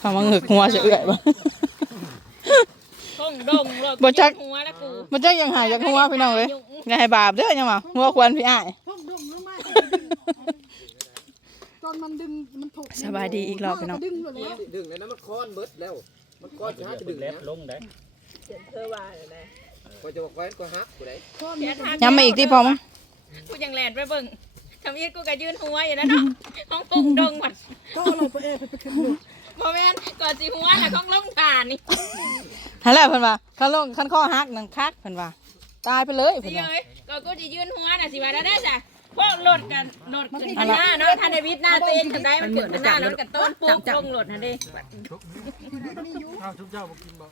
ทำมาเหงือกหัวจะเอื่อยบ่คงดงหรอกบ่จักหัวแล้วกูมันจักยังหายจากหัวพี่น้องเอ้ยอย่าให้บาปเด้อยังว่าหัวควรพี่อ้ายพวกดงแล้วมาตอนมันดึงมันถกสบายดีอีกรอบพี่น้องดึงหมดแล้วดึงในนั้นมันคอนเบิดแล้ว มันคอนจะหักดึงเล็นะบลงได้เธอว่าอะไรก็จะบอกแฟนก็หักกูได้ก้อนเสียมันทางย้ำมาอีกที่พอมั้งกูยังแลนไปเบิ่งทำอีกกูก็ยืนหัวอยู่นะเนาะห้องปุ่งดงหมด ก็เอาเราไปเองไปไปขึ้นดูบ่แม่นก่อนสิหัวน่ะของลงทานนี่หันแล้วเพิ่นว่าคันลงคันข้อหักนั่งคักเพิ่นว่าตายไปเลยเพิ่สินว่า เอ้ยก็กูสิยืนหัวน่ะสิว่าได้จ้ะพวกรถกันรถขึ้นข้างหน้าเนาะท่านได้วิทย์หน้าตัวเองกันได้มันขึ้นข้างหน้ารถกันต้นปุ๊บลงรถน่ะเด้ข้าวทุกเจ้าบ่กินบ่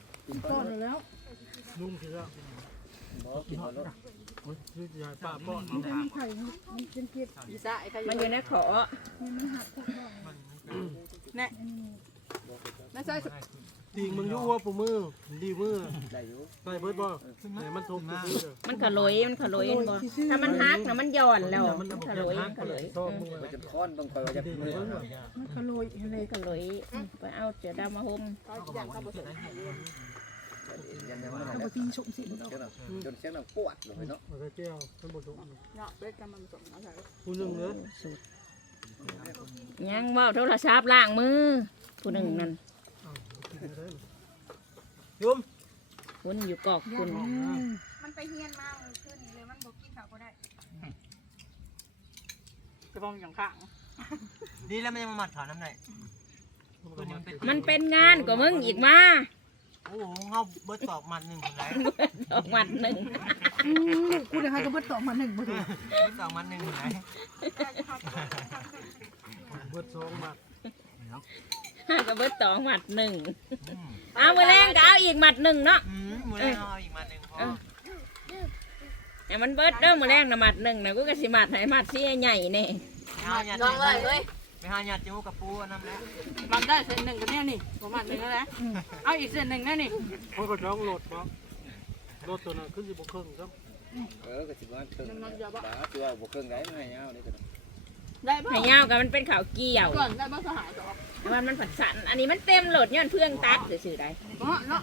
ก้อนแล้วลุงคือแล้ว บอกกินเอารถคือยายป้าป้อนมันเป็นไข่มันเป็นเกล็ดมันอยู่ในขอมันหักพวกดอกไม่ใช่ติงมึงยู่หัวปูมือดีมือได้ยู่ใส่เบิร์ดบ่ไหนมันทุบดีเด้อมันขลอยมันขลอยบ่ถ้ามันหักนะมันย่อนแล้วมันขลอยมันขลเลอยมือมันจะคอนบางคอยว่าจะมือมันขโลยอะไรขลอยไปเอาเสือดำมาห่ม ยันยังมันเอาไปตีชมสิเราจนเสียงดังปวดเลยเนาะมันก็แก้วมันบ่ทุบเนาะเบ็ดกันมันสมเอาใส่ผู้นึงเด้อยังเว่าโทรศัพท์ล้างมือผู้หนึ่งนั่นยุมคุณอยู่กอกคุณมันไปเฮียนมาขึ้นเลยมันบอกกินข้าวก็ได้จะป้องอย่างข้างดีแล้วมันยังมาหมัดขาน้ำไหนตัวนี้มันเป็นมันเป็นงานกว่ามึงอีกมา โอ้โหเขาเบิดตอกหมัดหนึ่งคนไหนดอกวันหนึ่งกูเดี๋ยวให้กระเบิดต่อมาหนึ่งบ่ถึงเบิดตอกหมัดหนึ่งคนไหนเบิดสองบาทห้ากับเบิดสองหมัดหนึ่งเอาไปแรงก็เอาอีกหมัดหนึ่งเนาะอืมมือแรกเอาอีกหมัดหนึ่งพอแต่มันเบิดเด้อมือแรงนะหมัดหนึ่งนะกูก็สิหมัดให้หมัดซี่ใหญ่ๆนี่ไปหาหยาดเลย ไปหาหยาดจิ้มกับปูน้ำแล้วมันได้เส้นหนึ่งกันเนี่ยนี่ประมาณนึงแล้วนะเอาอีกเส้นหนึ่งนะนี่คนก็ร้องโหลดบ่รถตัวนั้นขึ้นอยู่บ่ครึ่งครับเออก็สิว่าเครื่องบ้าสิว่าบ่เครื่องได้ไม่เอานี่ก็ได้ป่ะให้ยาวกับมันเป็นข่าวเกี่ยวก่อนได้ป่ะสหายต่อแต่ว่ามันผัดสัน อันนี้มันเต็มโหลดย้อนเพื่องตัดซื่อๆได้เนาะเนาะ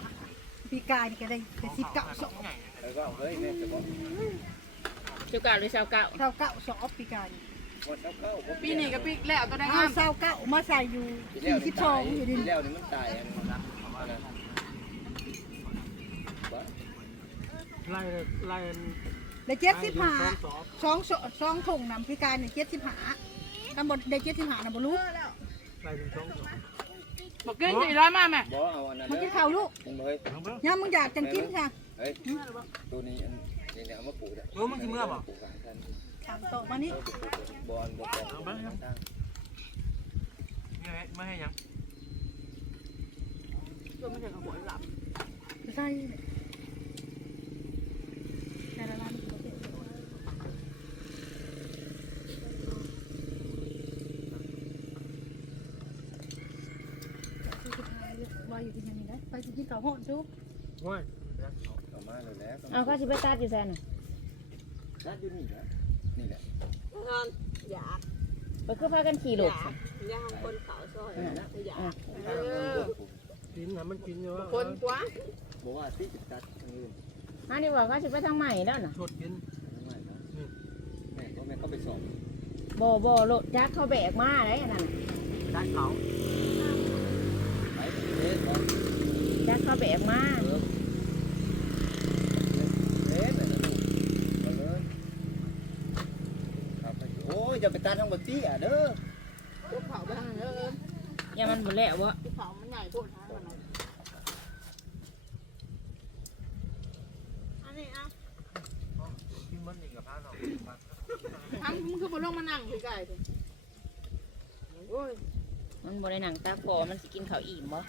ปีกายนี่ก็ได้เป็นสิบเก้าสองแล้วก็เฮ้ยแม่จะบอก จุกเก่าหรือเช้าเก่าเก้าเก้าสองปีกายว่าเช้าเก้า ปีนี้กับปีแล้วก็ได้เอางามเศร้าเก้ามาใส่อยู่ปีแล้วสี่สินี่บสอตางยอยู่ดิปีแล้วนี่มันตายอันนั้นไล่ไล่ได้เจ็ดสิบห้าสองสอบสองสองถุงนำปีกายเนี่ยเจ็ดสิบห้าตำบลได้เจ็ดสิบห้านะบ่รู้ไล่หนึ่งสองสอบบอกกินสี่ร้อยมาแม่บ่เอาอันนั้นมาเด้กินอข้าวลูกมึงเฮ้ยเอาเบิ่งย่ามึงอยากจังกินค่ะเฮ้ยตัวนี้อันนี่เนี่ยเอามาปลูกเออมึงสิเมื่อบ่ ปลูกกันกันถามต่อมานี่บอลบ่บอลไม่ให้ไม่ให้ยังตัวไม่ใช่กระบวนหลับใส่แต่ละร้านว่าอยู่ที่ไหนได้ไปกินข้าวโหดจุ๊บโอ้ยเอามาเลยแล้วเอาก็สิไปตัดอยู่แซนน่ะนัดอยู่นี่ แหละนี่แหละไปคือพากันขี่รถกินน่ะมันกินเยอะคนกว่าบอกว่าที่จิตตัดทางอื่นอันนี้บอกว่าสิไปทางใหม่แล้วน่ะชดกินไม่นะแม่ก็แม่ก็ไปสอบบ่บ่รถจักรเขาแบกมาได้อันนั้นน่ะด้านเขาไปเอ๊ะบอลจักรเขาแบกมาเออเอ๊ะนั่นน่ะลูกเอาเลยครับไปโอ้ยจะไป ตัดทางบนตี้อะเด้อตัวเผาไปทางนั้นเอออย่ามันบ่แล้วบ่ตัวเผามันใหญ่โคตรท้ายมันอันนี้เอากินมันอีกกับพาหน่อยทั้งมึงคือบ่ลงมานั่งพี่ไก่สิโอ้ยมันบ่ได้หนังตาคอมันสิกินข้าวอิ่มบ่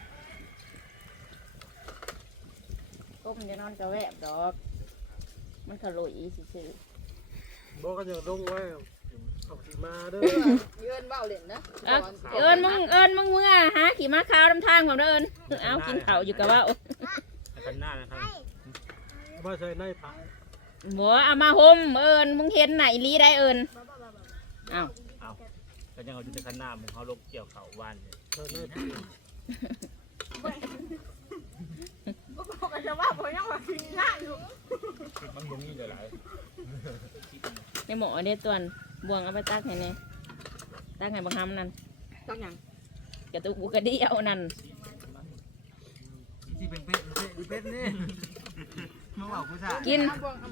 ก็มันจะนอนกระแวบดอก มันขลุยซื่อบอกก็จะลงไว้ เอาสิมาเด้อเยือนเบ้าเล่นนะๆเอาเอิ้นมึงเอิ้นมึงเมื่อหาขี่ม้าขาวลำทางของเดินเอากินข้าวอยู่กับว่ากันหน้านะครับว่าใส่ในผักบ่เอามาห่มเอิ้นมึงเห็นไหนลีได้เอิ้นเอาก็ยังเอาอยู่ในคันน้ำของเขาลงเกี่ยวเขาวานเนี่ยเออเนี่ยก็บอกกันจะว่าผมยังว่ากินหน้าอยู่มันบ่มีหลายในหมอเด้ตัวน บวงเอาไปตักให้แน่ตักให้บักคำนั่นต้องอย่างกระตุกบุกกระเดี่ยวนั่นสิเป็นเป็ดเป็ดนี่มึงบอกกูซ่ากิน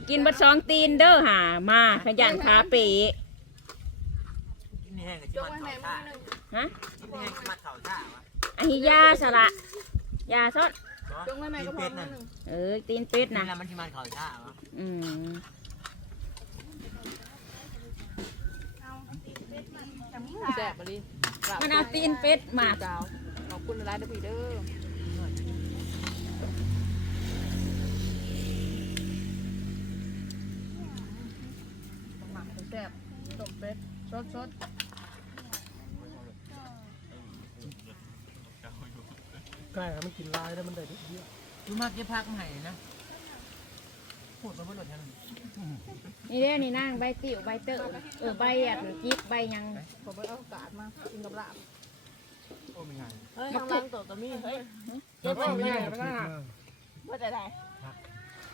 กินบัดสองตีนเด้อหามาขยันขาเป๋กินแห้งกับจชิมันเข่าซ่าฮะกินนี่แห้งชิมันเข่าซ่าวะอะยาสละยาซดจงไว้แม่ก็พอหนึ่งเออตีนเป็ดนะแหละมันชิมันเข่าซ่าวะอืม แซ่บมาดิมันเอาตีนเป็ดมาดาวขอบคุณหลายๆเด้อพี่เด้อหมักแซ่บต้มเป็ดสดสดใกล้แล้วมันกินลายแล้วมันได้เยอะดูมากเก็บพักมาให้นะพูดมาเพื่อหลดฉั นี่เด้อนี่นั่งใบติ๋วใบเตอเออใบอะจิกใบยัง ผมไปเอากาดมากินกับลาบโอ้ไม่ง่ายเฮ้ยทางล่างตัวก็มีเฮ้ยเก็บไว้ไม่ได้ไม่ได้ว่าจะได้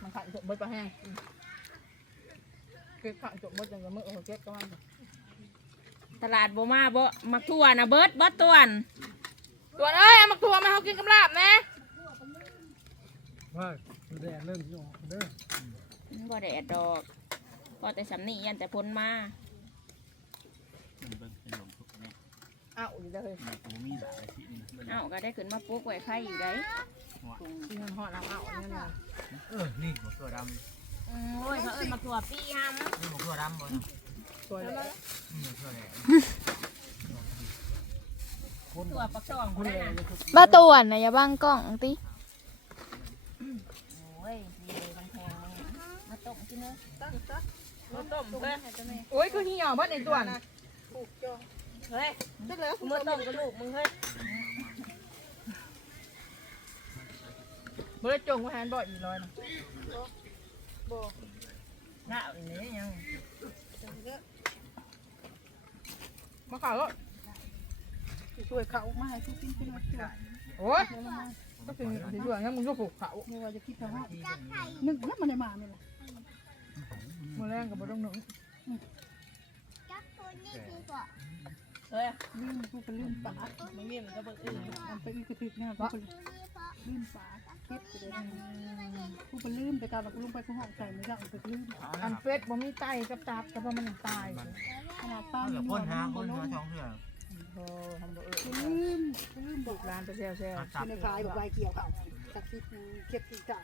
มันขันจบมดปลาแห้งเก็บขันจบมดจังกับมือโอ้เก็บก็มันตลาดบ่มาบ่มักทั่วนะเบิร์ดเบิร์ดตัวนตัวเอ้ยเอามาทัวมาเขากินกับลาบนะว่าแดดเริ่มที่ออกเด้อ บ่ได้ดอกพอแต่สำนียันแต่พ้นมามันเบิ่งเป็นลมทุกเนี่ยอ้าวอยู่ได้เลยมันบ่มีหลายที่นี่มันเอ้าก็ได้ขึ้นมาปลูกไว้ไข่อยู่ได้กินหอดน้ำอ้าวนี่นะเออ นี่หมกตัวดโอ้ยเขาเอิ้นมาถั่วปีฮัมำนี่หมกตัวดำบ่ตัวเลยนี่หมกตัวแดงถั่วปักช่องบ่ได้นะบ้าตวนนะอย่าบ้างกล้องติโอ้ยดีเลยมันแพงมึงมา ต้มกินเนอะมาต้มเพื่อโอ้ยคือเหี่ยวบ้านในตัวน่ะเฮ้ยจักแล้วกูมาต้มกระดูกมึงเฮ้ยเบอร์จงว่าแฮนบ่อยอีร้อยนะน่าเอาอีนี้ยังมาข่าวก็ช่วยเขามาให้ทุกสิ่งทุกอย่างโอ้ยก็คือสิด้วยงั้นมึงก็ผูกเขาไม่ว่าจะคิดเขาให้นึกแล้วมันได้มาเนี่ย มือแรงกับบ่ต้องหนุ่มเฮ้ยลืมกูก็ลืมปากมึงมีมันก็เบิ่งอื่นมันไปอีกกระติกเนี่ยกูก็ลืมปากเก็บไปเลยกูก็ลืมไปการเรากูลงไปกูห้องใส่ไม่ได้กูลืมอันเฟสบ่มีไตกับตับกับว่ามันตายขนาดป้าเอามีแบบหนพ่วนดหาคนล้าช่องเถื่อนโอ้ทำบ่เออลืมกูลืมบอกร้านไปแซวแซวเอาจับในคลายแบบใบเกี่ยวเขาสักทีเก็บอีกจ้ะ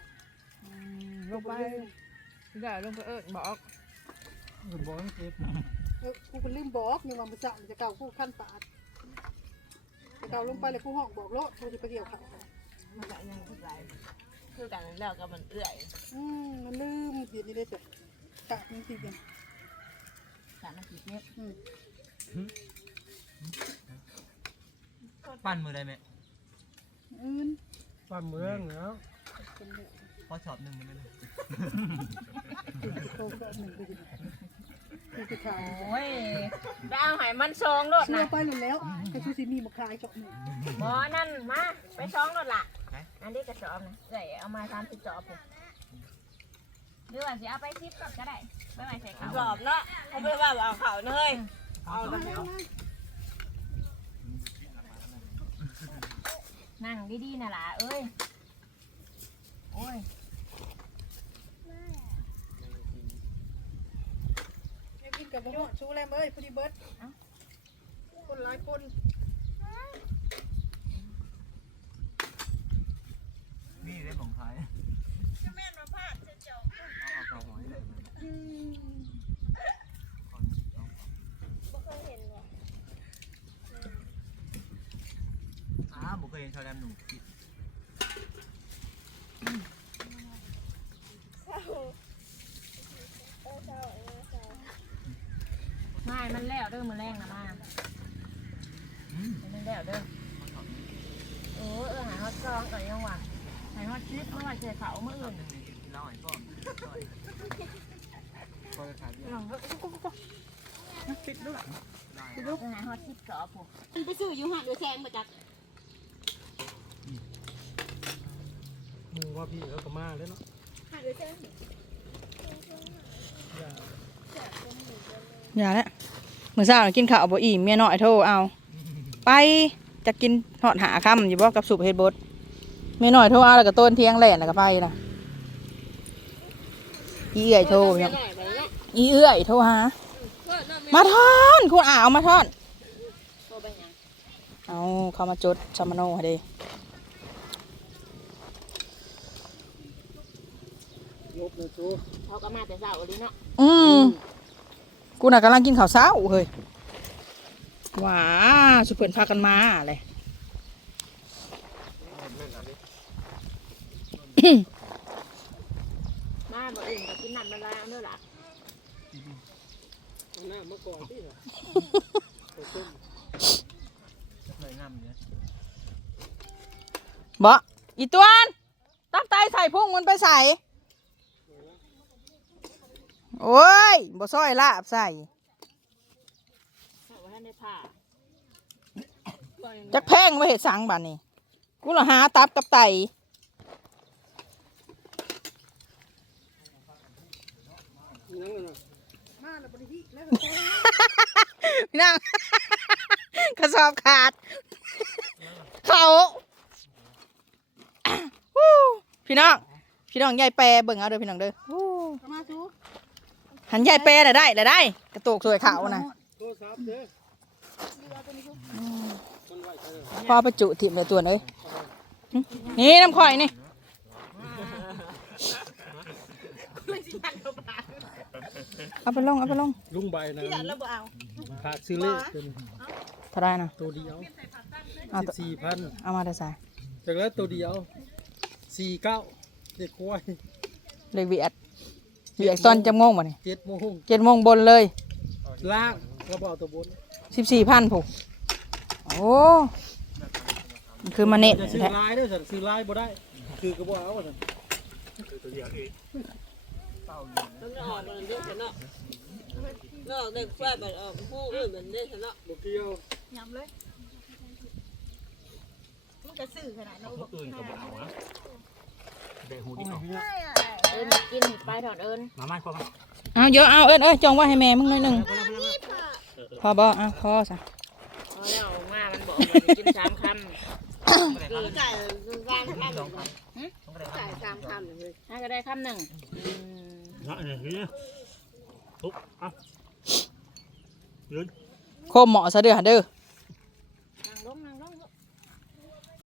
ลงไป ได้ลงไปเออบอกก็บอกให้เก็บเออกูก็ลืมบอกยังว่ามันสั่งจะเก่ากูขั้นปาดจะเก่าลงไปเลยกูห้องบอกโลดกูจะไปเกี่ยวเขามันก็ยังคือไรคือกันแล้วก็มันเอื่อย อืมมันลืมเห็นนี่ได้จ้ะกะมันสิกันสารพิษเนี่ยปั้นมือได้ไหมอื่นบ้านเมืองแล้ว พอชอบหนึ่งมันเลยโตก็หนึ่งไปกินกูจะขายโอ้ยไปเอาใหายมันซองรถเชื่อนะไปหมดแล้วแต่ชูซีมีมาขายจอกหนึ่งหมอนั่นมาไปซองรถล่ะ อันนี้กระสอบนะเดี๋ยวเอามาตามติดจอบผมหรือว่าจะเอาไปซิปก่อนก็ได้ไม่ไหวใส่กระสอบเนาะเขาไปว่าเอาเขาเนยเอาแล้วนั่งดีๆน่ะล่ะเอ้ยโอ้ย ไม่กินกับบ่ชูแลมเอ้ยพอดีเบิร์ดคนหลายคนนี่ได้ของใครแม่นมาพาดเจ้าเอาเอาหอยเลยอ่าบุเคยเห็นชาวแดนหนุ่มกิน ม่มันแล้วเด้อมือแรงนะมาอืมมันแล้วเด้อโอ้เออหายฮอตซองก่อนยังหวะหายฮอตชิปเมื่อไหร่เจอเขาเมื่ออื่นหนึ่งกินเหล้าไอ้ก้อนพอจะขายเยอะหลังก็ปิดด้วยลูกนะฮอตสิบสอบผมมันไปซื้ออยู่ห่างเดือแซงมาจากหมูว่าพี่เขาก็มาแล้วเนาะหางเดือแซงอย่าละ มื้อเช้าน่ะกินข้าวบ่อิ่มเมียน้อยโทรเอา ไปจะกินหอดหาค่ำอยู่บ่กับสุปเฮ็ดบดเมียน้อยโทรเอาแล้วก็ต้นเที่ยงแล่นแล้วก็ไปน่ะอีเอื้อยโทรยังอีเอื้อยโทรหามาทอนคุณอ่าเอามาทอนโตไปยังเอาเข้ามาจดชามโนให้เด้ลบเลยจูเขาก็มาแต่เช้าเลยเนาะอืม กูน่ะกำลังกินข้าวเช้าเฮ้ยว้าสุเพิ่นพากันมาเลยมาบ่อื่นก็กินน้ำละลายเอาเด้อล่ะเอาหน้ามาก่อนที่เหรอเลยงามเนี่ยบ่อีตวนตับไตใส่พุ่งมันไปใส่ โอ้ยบ่ซอยลาบใส่เอาไว้ให้ในผ้าจักแพงไว้เฮ็ดสังบัดนี้กูละหาตับกับไตนี่นั่งเลยนะพี่นั่งกระสอบขาด เขาฮู้พี่น้อง พี่น้องยายแปรเบิ่งเอาเด้อพี่น้องเด้อฮู้มาซู หันยายแปรน่ะได้น่ะได้ กระโตกสวยขาวนะโทรศัพท์เด้อมันไหวเธอพอประจุถิ่มเลยตัวเอ้ยนี่น้ำข่อยนี่เอาไปลงเอาไปลงลุงใบนะแล้วบ่เอาขาดซื้อเลขเป็นเท่าไรนะตัวเดียวเอาสิตัวบสี่พันเอามาได้ใส่จากแล้วตัวเดียวสี่เก้าเด็กควายเลยเวียด เวียดตอนจำงงบ่นี่เจ็ดโมงเจ็ดโมงบนเลยล่างกระเป๋าตัวบนสิบสี่พันผูกโอ้มันคือมาเน็ตจะซื้อแท้ลายเด้วยสันซื้อลายบ่ได้ คือกระเป๋าสันตัวเดียวเองต้องออกมันเด้อเนาะนอกได้แฟแบบออกผู้อื่นเหมือนเด้อเนาะบ่เกี่ยวยำเลยมันก็ซื้อขนาดนั้นคนอื่นก็บอกเอานะ ได้หูดีออกเอิ้นกินให้ไปถอดเอิ้นมาไม่พอมาเอาเยอะเอาเอิ้นเอ้ยจองไว้ให้แม่มึงหน่อยหนึ่งพอบ่เอาพอซะพอแล้วมามันบอกว่าจะกินสามคำคือจ่ายสามคำสองคำจ่ายสามคำเลยน่าก็ได้คำหนึ่งอืมเนาะเนี่ยคือทุบอะยืนโคมเหมาะซะเด้อเด้อ